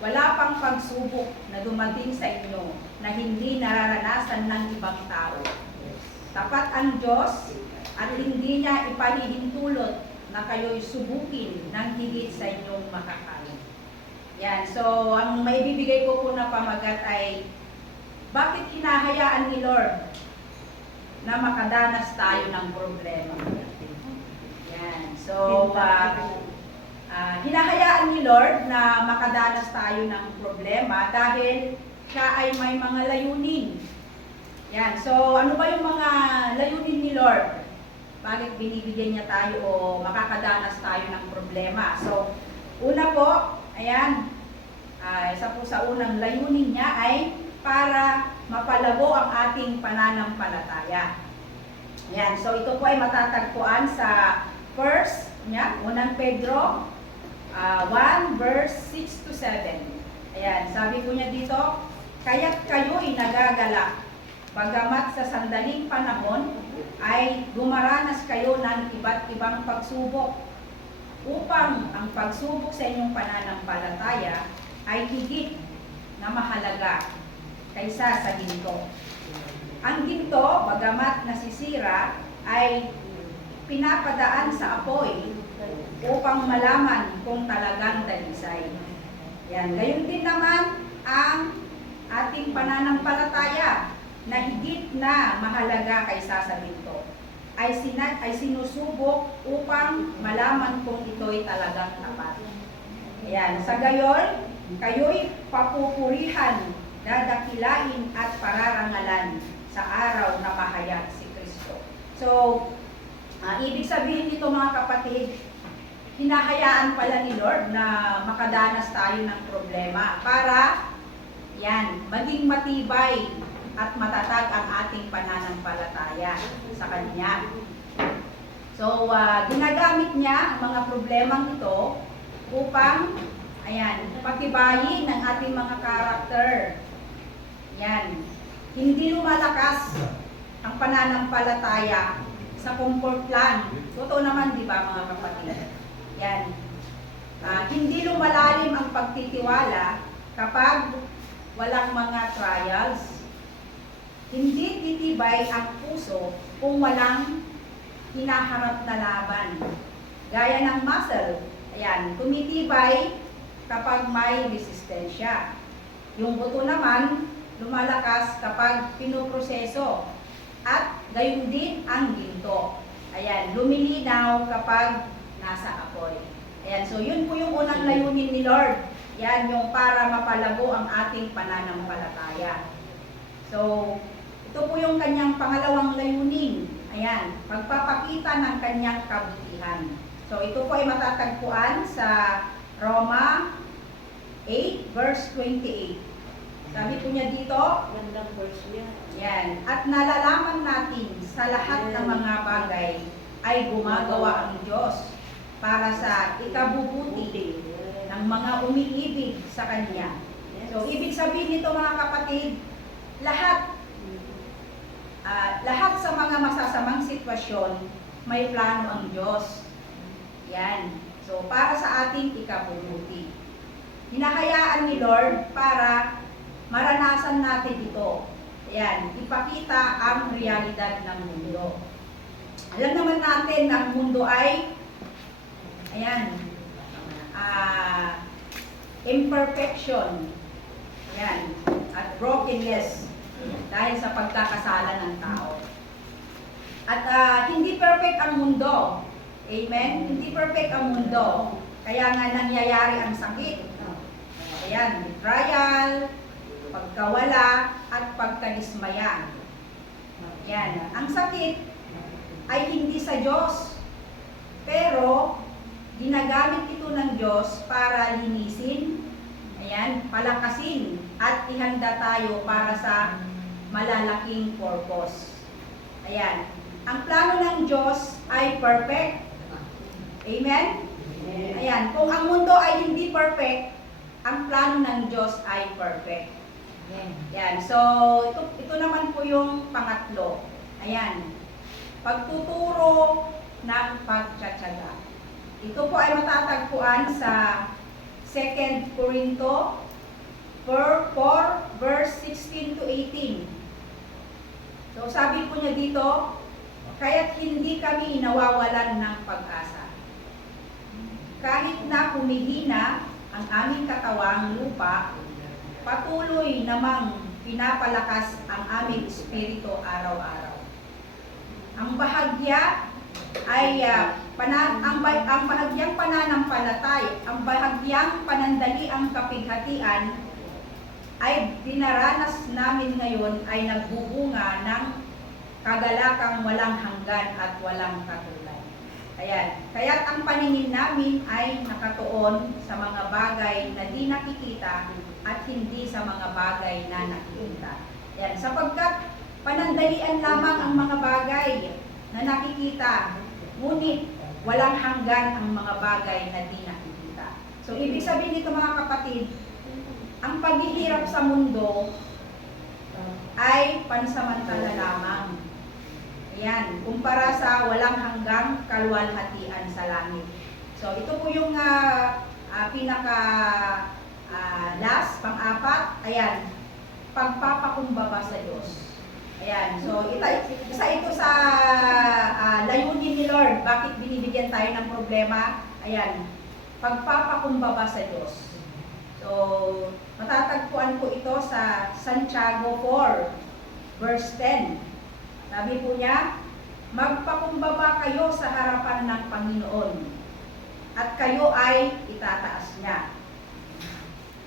wala pang pagsubok na dumating sa inyo na hindi nararanasan ng ibang tao. Tapat ang Diyos at hindi niya ipahihintulot na kayo'y subukin ng higit sa inyong makakaya. Yan. So, ang maibibigay ko po na pamagat ay, bakit hinahayaan ni Lord na makadanas tayo ng problema? Yan. So, hinahayaan ni Lord na makadanas tayo ng problema dahil siya ay may mga layunin. Yan. So, ano ba yung mga layunin ni Lord? Bakit binibigyan niya tayo o makakadanas tayo ng problema? So, una po, ayan, isa po sa unang layunin niya ay para mapalago ang ating pananampalataya. Yan. So, ito po ay matatagpuan sa unang Pedro 1 verse 6 to 7. Ayan, sabi po niya dito, kaya't kayo'y nagagalak, bagamat sa sandaling panahon ay gumaranas kayo ng iba't ibang pagsubok, upang ang pagsubok sa inyong pananampalataya ay higit na mahalaga kaysa sa ginto. Ang ginto, bagamat nasisira, ay pinapadaan sa apoy upang malaman kung talagang dalisay. Yan. Gayon din naman ang ating pananampalataya na higit na mahalaga kaysa sa ginto ay sinusubok upang malaman kung ito'y talagang tapat. Ayan. Sa gayon, kayo'y papupurihan, dadakilain at pararangalan sa araw na mahayag si Kristo. So, ibig sabihin nito mga kapatid, hinahayaan pala ni Lord na makadanas tayo ng problema para maging matibay at matatag ang ating pananampalataya sa Kanya. So, ginagamit niya ang mga problemang ito upang patibayin ang ating mga karakter. Hindi lumalakas ang pananampalataya sa comfort lang. Totoo naman, di ba mga kapatid? Hindi lumalalim ang pagtitiwala kapag walang mga trials. Hindi titibay ang puso kung walang hinaharap na laban. Gaya ng muscle, tumitibay kapag may resistensya. Yung buto naman, lumalakas kapag pinoproseso. At gayon din ang ginto. Lumilinaw kapag nasa apoy. So yun po yung unang layunin ni Lord. Yung para mapalago ang ating pananampalataya. So, ito po yung kanyang pangalawang layunin. Pagpapakita ng kanyang kabutihan. So, ito po ay matatagpuan sa Roma 8 verse 28. Sabi po niya dito, gandang verse niya. At nalalaman natin sa lahat ng mga bagay ay gumagawa ang Diyos para sa ikabubuti ng mga umiibig sa Kanya. So, ibig sabihin nito mga kapatid, lahat sa mga masasamang sitwasyon, may plano ang Diyos. So, para sa ating ikabubuti. Hinahayaan ni Lord para maranasan natin ito. Ipakita ang realidad ng mundo. Alam naman natin na ang mundo ay imperfection. At brokenness dahil sa pagkakasala ng tao. At hindi perfect ang mundo. Amen? Hindi perfect ang mundo. Kaya nga nangyayari ang sakit. Betrayal, pagkawala, at pagkadismaya. Ang sakit ay hindi sa Diyos. Pero, ginagamit ito ng Diyos para linisin, palakasin, at ihanda tayo para sa malalaking purpose. Ang plano ng Diyos ay perfect. Amen? Kung ang mundo ay hindi perfect, ang plano ng Diyos ay perfect. So, ito naman po yung pangatlo. Pagtuturo ng pagtsatsaga. Ito po ay matatagpuan sa 2 Corinto 4 verse 16 to 18. So sabi po niya dito, kaya't hindi kami nawawalan ng pag-asa. Kahit na humihina ang aming katawang lupa, patuloy namang pinapalakas ang aming espiritu araw-araw. Ang bahagya ay ang bahagyang pananampalatay, ang bahagyang panandaliang kapighatian ay dinaranas namin ngayon ay nagbubunga ng kagalakang walang hanggan at walang katulad. Ayan. Kaya't ang paningin namin ay nakatuon sa mga bagay na di nakikita at hindi sa mga bagay na nakikita. Ayan. Sapagkat panandalian lamang ang mga bagay na nakikita, ngunit walang hanggan ang mga bagay na di nakikita. So, ibig sabihin nito mga kapatid, ang paghihirap sa mundo ay pansamantala lamang. Ayan, kumpara sa walang hanggang kaluwalhatian sa langit. So, ito po yung pinaka last, pang-apat. Ayan, pagpapakumbaba sa Diyos. Ayan, so isa ito sa layunin ni Lord. Bakit binibigyan tayo ng problema? Ayan, pagpapakumbaba sa Diyos. So, matatagpuan po ito sa Santiago 4, verse 10. Sabi po niya, magpakumbaba kayo sa harapan ng Panginoon at kayo ay itataas niya.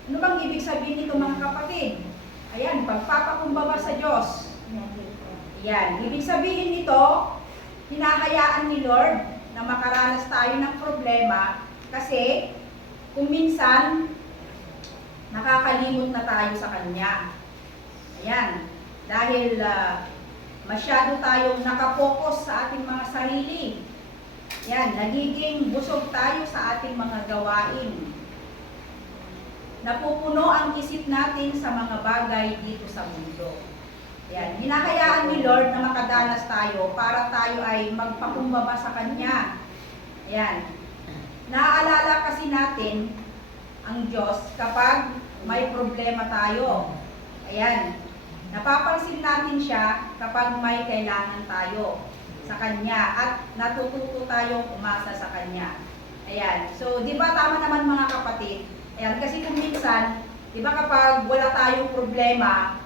Ano bang ibig sabihin nito mga kapatid? Ayan, pagpapakumbaba sa Diyos. Ayan, ibig sabihin nito, hinahayaan ni Lord na makaranas tayo ng problema kasi kung minsan nakakalimot na tayo sa Kanya. Ayan, dahil masyado tayong nakapokus sa ating mga sarili. Ayan, nagiging busog tayo sa ating mga gawain. Napupuno ang isip natin sa mga bagay dito sa mundo. Ayan, hinahayaan ni Lord na makadanas tayo para tayo ay magpakumbaba sa Kanya. Ayan, naaalala kasi natin ang Diyos kapag may problema tayo. Ayan, napapansin natin siya kapag may kailangan tayo sa Kanya at natututo tayong umasa sa Kanya. Ayan, so di ba tama naman mga kapatid? Ayan, kasi kung minsan, di ba kapag wala tayong problema,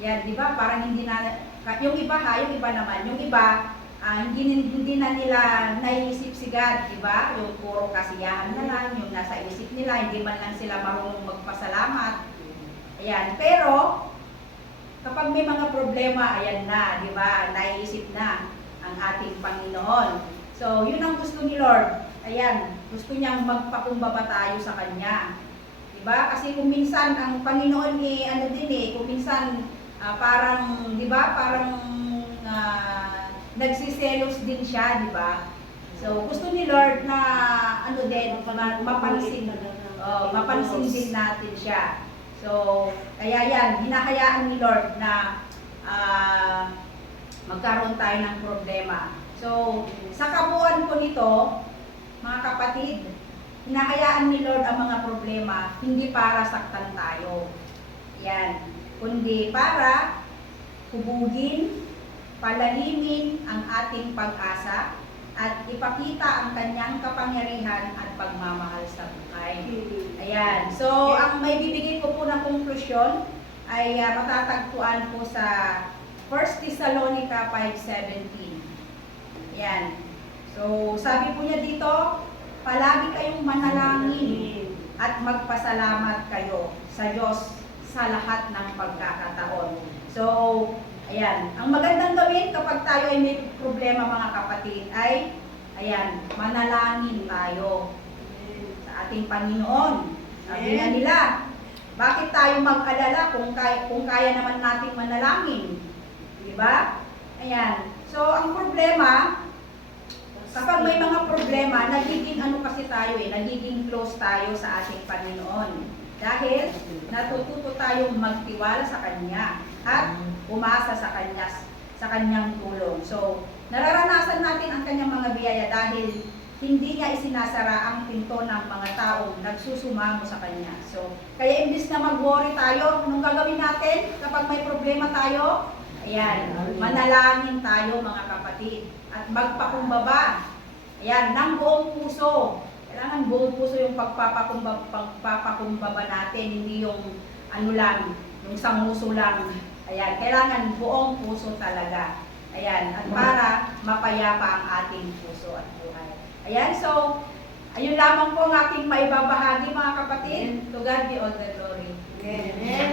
ayan, di ba parang hindi na, yung iba naman, yung iba, hindi na nila naiisip si God, di ba? Yung puro kasiyahan na lang, yung nasa isip nila, hindi man lang sila marunong magpasalamat. Ayan, pero kapag may mga problema, ayan na, di ba? Naiisip na ang ating Panginoon. So, yun ang gusto ni Lord. Ayan, gusto niyang magpakumbaba tayo sa Kanya. Di ba? Kasi kung minsan ang Panginoon kung minsan parang, di ba? Parang nagsiselos din siya, di ba? So, gusto ni Lord na mapansin din natin siya. So, kaya yan, hinahayaan ni Lord na magkaroon tayo ng problema. So, sa kabuuan po nito, mga kapatid, hinahayaan ni Lord ang mga problema, hindi para saktan tayo. Yan, kundi para hubugin, palalimin ang ating pag-asa at ipakita ang Kanyang kapangyarihan at pagmamahal sa buhay. Ayan. So, ang may bibigay ko po na konklusyon ay matatagpuan po sa 1 Thessalonica 5:17. Ayan. So, sabi po niya dito, palagi kayong manalangin at magpasalamat kayo sa Diyos sa lahat ng pagkakataon. So, ayan, ang magandang gawin kapag tayo ay may problema mga kapatid ay, ayan, manalangin tayo sa ating Panginoon. Sabi nga nila, bakit tayo mag-alala kung kaya naman nating manalangin? Diba? Ayan. So, ang problema, kapag may mga problema, nagiging kasi tayo nagiging close tayo sa ating Panginoon. Dahil natututo tayong magtiwala sa Kanya at umasa sa Kanyang tulong. So, nararanasan natin ang Kanyang mga biyaya dahil hindi niya isinasara ang pinto ng mga taong nagsusumamo sa Kanya. So, kaya imbis na mag-worry tayo, anong gagawin natin kapag may problema tayo? Ayan, manalangin tayo mga kapatid at magpakumbaba. Ayan, ng buong puso. Kailangan buong puso yung pagpapakumbaba natin, hindi yung ano lang, yung sanguso lang. Ayan, kailangan buong puso talaga. Ayan, at para mapayapa ang ating puso at buhay. Ayan, so, ayun lamang po ang aking maibabahagi mga kapatid. To God be all the glory. Amen.